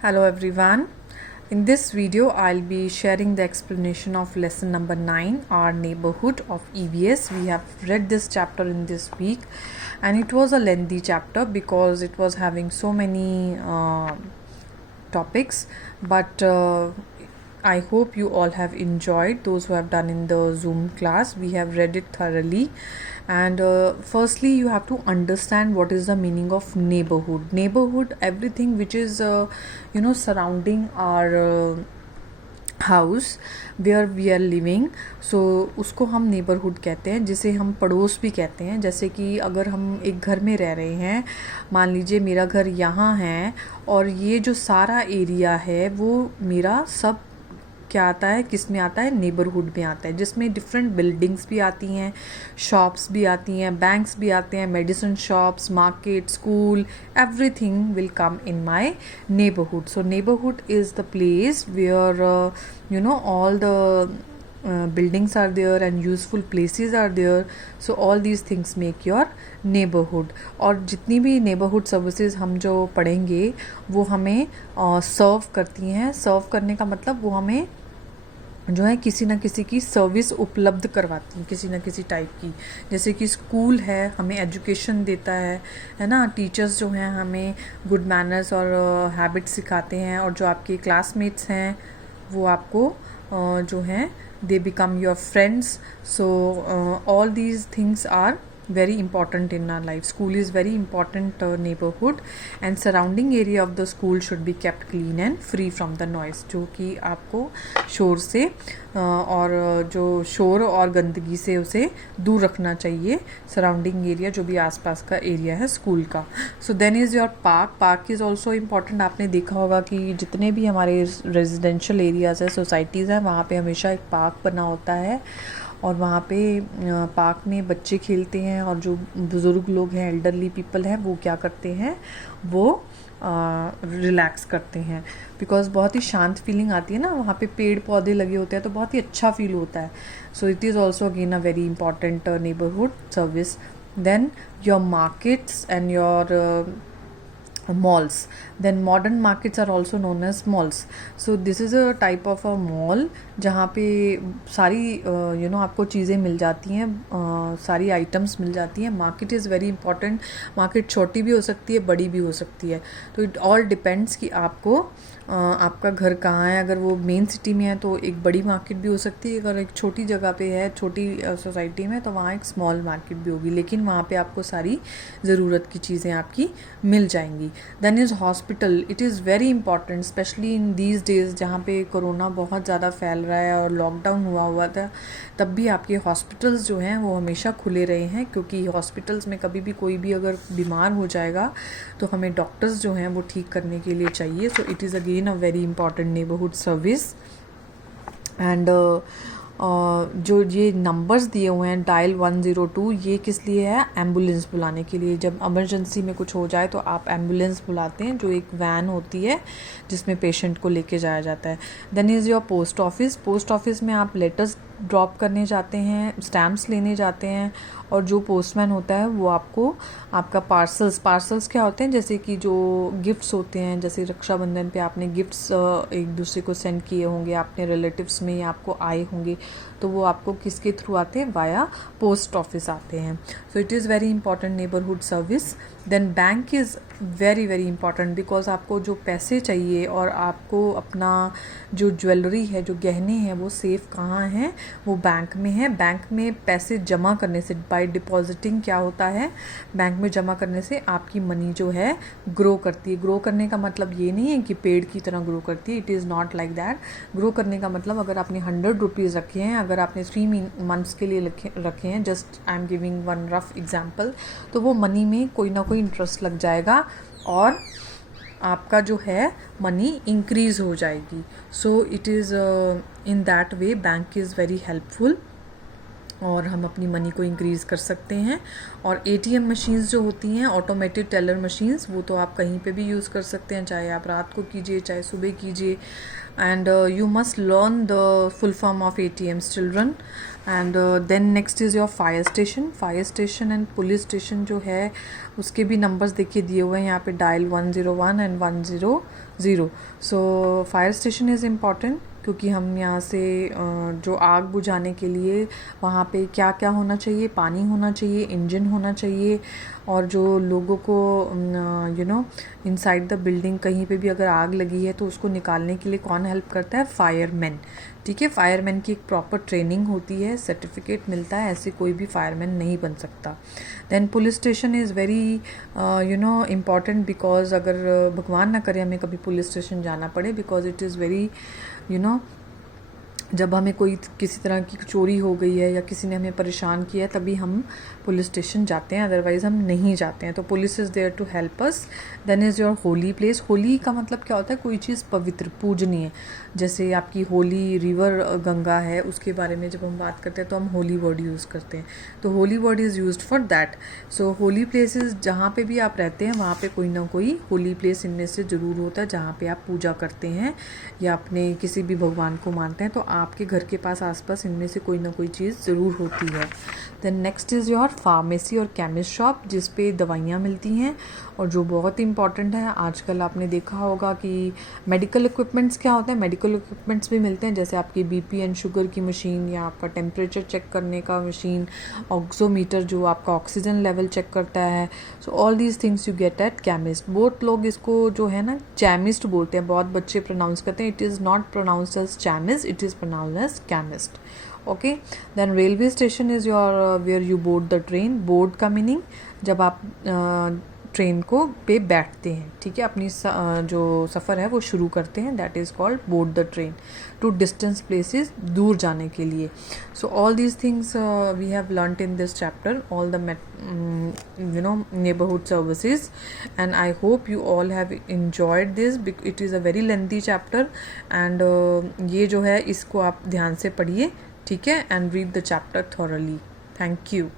Hello everyone. In this video, I'll be sharing the explanation of lesson number 9, our neighborhood of EVS. We have read this chapter in this week, and it was a lengthy chapter because it was having so many topics. But I hope you all have enjoyed. Those who have done in the Zoom class, we have read it thoroughly. And firstly, you have to understand what is the meaning of neighborhood. Neighborhood, everything which is surrounding our house where we are living. So उसको हम neighbourhood कहते हैं, जिसे हम पड़ोस भी कहते हैं. जैसे कि अगर हम एक घर में रह रहे हैं, मान लीजिए मेरा घर यहाँ है और ये जो सारा एरिया है वो मेरा सब क्या आता है, किस में आता है, नेबरहुड में आता है, जिसमें डिफरेंट बिल्डिंग्स भी आती हैं, शॉप्स भी आती हैं, बैंक्स भी आते हैं, medicine shops, market, school, everything will come in my neighbourhood. So neighbourhood is the place where all the buildings are there and useful places are there. So all these things make your neighborhood. और जितनी भी neighborhood services हम जो पढ़ेंगे वो हमें सर्व करती हैं. सर्व करने का मतलब वो हमें जो है किसी न किसी की सर्विस उपलब्ध करवाती हैं, किसी न किसी टाइप की. जैसे कि स्कूल है, हमें एजुकेशन देता है ना. टीचर्स जो हैं हमें गुड मैनर्स और हैबिट्स सिखाते हैं, और जो आपके क्लासमेट्स हैं वो आपको जो हैं they become your friends. So all these things are very important in our life. School is very important neighborhood, and surrounding area of the school should be kept clean and free from the noise. जो कि आपको शोर से और जो शोर और गंदगी से उसे दूर रखना चाहिए. सराउंडिंग एरिया जो भी आसपास का एरिया है स्कूल का. So then is your park. Park is also important. आपने देखा होगा कि जितने भी हमारे रेजिडेंशियल एरियाज़ है, सोसाइटीज़ हैं, वहाँ पे हमेशा एक पार्क बना होता है, और वहाँ पे पार्क में बच्चे खेलते हैं, और जो बुज़ुर्ग लोग हैं, एल्डरली पीपल हैं, वो क्या करते हैं, वो रिलैक्स करते हैं. बिकॉज बहुत ही शांत फीलिंग आती है ना, वहाँ पे पेड़ पौधे लगे होते हैं तो बहुत ही अच्छा फील होता है. So it is also again a very important neighbourhood service. Then your markets and your malls. Then modern markets are also known as malls. So this is a type of a mall जहाँ पे सारी आपको चीज़ें मिल जाती हैं, सारी items मिल जाती हैं. Market is very important. Market छोटी भी हो सकती है, बड़ी भी हो सकती है. तो इट ऑल डिपेंड्स कि आपको आपका घर कहाँ है. अगर वो मेन सिटी में है तो एक बड़ी मार्केट भी हो सकती है. अगर एक छोटी जगह पे है, छोटी सोसाइटी में, तो वहाँ एक स्मॉल मार्केट भी होगी, लेकिन वहाँ पे आपको सारी ज़रूरत की चीज़ें आपकी मिल जाएंगी. Then is hospital. It is very important specially in these days जहाँ पे कोरोना बहुत ज़्यादा फैल रहा है और लॉकडाउन हुआ था. तब भी आपके हॉस्पिटल्स जो हैं वो हमेशा खुले रहे हैं, क्योंकि हॉस्पिटल्स में कभी भी कोई भी अगर बीमार हो जाएगा तो हमें डॉक्टर्स जो हैं वो ठीक करने के लिए चाहिए. सो it is again a very important neighbourhood service. And जो ये नंबर्स दिए हुए हैं डायल 102, ये किस लिए है, एम्बुलेंस बुलाने के लिए. जब इमरजेंसी में कुछ हो जाए तो आप एम्बुलेंस बुलाते हैं, जो एक वैन होती है जिसमें पेशेंट को लेके जाया जाता है. Then is your post office. Post office में आप लेटर्स ड्रॉप करने जाते हैं, स्टैम्प्स लेने जाते हैं, और जो पोस्टमैन होता है वो आपको आपका पार्सल्स क्या होते हैं, जैसे कि जो गिफ्ट्स होते हैं, जैसे रक्षाबंधन पे आपने गिफ्ट्स एक दूसरे को सेंड किए होंगे, आपने रिलेटिव्स में या आपको आए होंगे, तो वो आपको किसके थ्रू आते हैं, वाया पोस्ट ऑफिस आते हैं. So it is very important neighbourhood service. Then bank is very very important, because आपको जो पैसे चाहिए और आपको अपना जो ज्वेलरी है, जो गहने हैं, वो सेफ कहाँ हैं, वो बैंक में है. बैंक में पैसे जमा करने से, बाय डिपॉजिटिंग, क्या होता है, बैंक में जमा करने से आपकी मनी जो है ग्रो करती है. ग्रो करने का मतलब ये नहीं है कि पेड़ की तरह ग्रो करती है. It is not like that. Grow करने का मतलब, अगर आपने 100 रुपीज़ रखे हैं, अगर आपने 3 मंथ्स के लिए रखे हैं, just I am giving one rough example, तो वो मनी में कोई ना कोई इंटरेस्ट लग जाएगा और आपका जो है मनी इंक्रीज़ हो जाएगी. सो it is in that way bank is very helpful. और हम अपनी मनी को इंक्रीज़ कर सकते हैं। और एटीएम मशीन्स जो होती हैं, ऑटोमेटेड टेलर मशीन्स, वो तो आप कहीं पे भी यूज़ कर सकते हैं, चाहे आप रात को कीजिए चाहे सुबह कीजिए। And you must learn the full form of ATMs children. And then next is your fire station. Fire station and police station जो है उसके भी नंबर्स देखिए दिए हुए हैं यहाँ पे, dial 101 and 100। So fire station is important क्योंकि हम यहाँ से जो आग बुझाने के लिए वहाँ पे क्या क्या होना चाहिए, पानी होना चाहिए, इंजन होना चाहिए, और जो लोगों को इनसाइड द बिल्डिंग कहीं पे भी अगर आग लगी है तो उसको निकालने के लिए कौन हेल्प करता है? फायरमैन। ठीक है, फायरमैन की एक प्रॉपर ट्रेनिंग होती है, सर्टिफिकेट मिलता है, ऐसे कोई भी फायरमैन नहीं बन सकता। Then police station is very important because अगर भगवान ना करे हमें कभी पुलिस स्टेशन जाना पड़े, बिकॉज इट इज़ वेरी जब हमें कोई किसी तरह की चोरी हो गई है या किसी ने हमें परेशान किया है तभी हम पुलिस स्टेशन जाते हैं, अदरवाइज़ हम नहीं जाते हैं। तो police is there to help us. Then is your holy place. Holy का मतलब क्या होता है? कोई चीज़ पवित्र, पूजनीय। जैसे आपकी होली रिवर गंगा है, उसके बारे में जब हम बात करते हैं तो हम होली वर्ड यूज़ करते हैं, तो Holi word is used for that. So Holi places जहाँ पे भी आप रहते हैं वहाँ पे कोई ना कोई होली प्लेस इनमें से ज़रूर होता है जहाँ पे आप पूजा करते हैं या अपने किसी भी भगवान को मानते हैं, तो आपके घर के पास आसपास इनमें से कोई ना कोई चीज़ ज़रूर होती है। Then next is your pharmacy और केमिस्ट शॉप, जिस पे दवाइयाँ मिलती हैं। और जो बहुत इंपॉर्टेंट है, आजकल आपने देखा होगा कि मेडिकल इक्विपमेंट्स क्या होते हैं, मेडिकल इक्विपमेंट्स भी मिलते हैं, जैसे आपकी बीपी एंड शुगर की मशीन या आपका टेम्परेचर चेक करने का मशीन, ऑक्सीमीटर जो आपका ऑक्सीजन लेवल चेक करता है। So all these things you get at chemist. बहुत लोग इसको जो है ना चैमिस्ट बोलते हैं, बहुत बच्चे प्रोनाउंस करते हैं। It is not pronounced as chemist, it is pronounced as chemist. Okay. Then railway station is your where you board the train. Board का मीनिंग जब आप ट्रेन को पे बैठते हैं, ठीक है, अपनी जो सफ़र है वो शुरू करते हैं, that is called board the train. To distance places, दूर जाने के लिए। So all these things we have learned in this chapter, all the neighborhood services, and I hope you all have enjoyed this. It is a very lengthy chapter and ये जो है इसको आप ध्यान से पढ़िए, ठीक है, and read the chapter thoroughly. Thank you.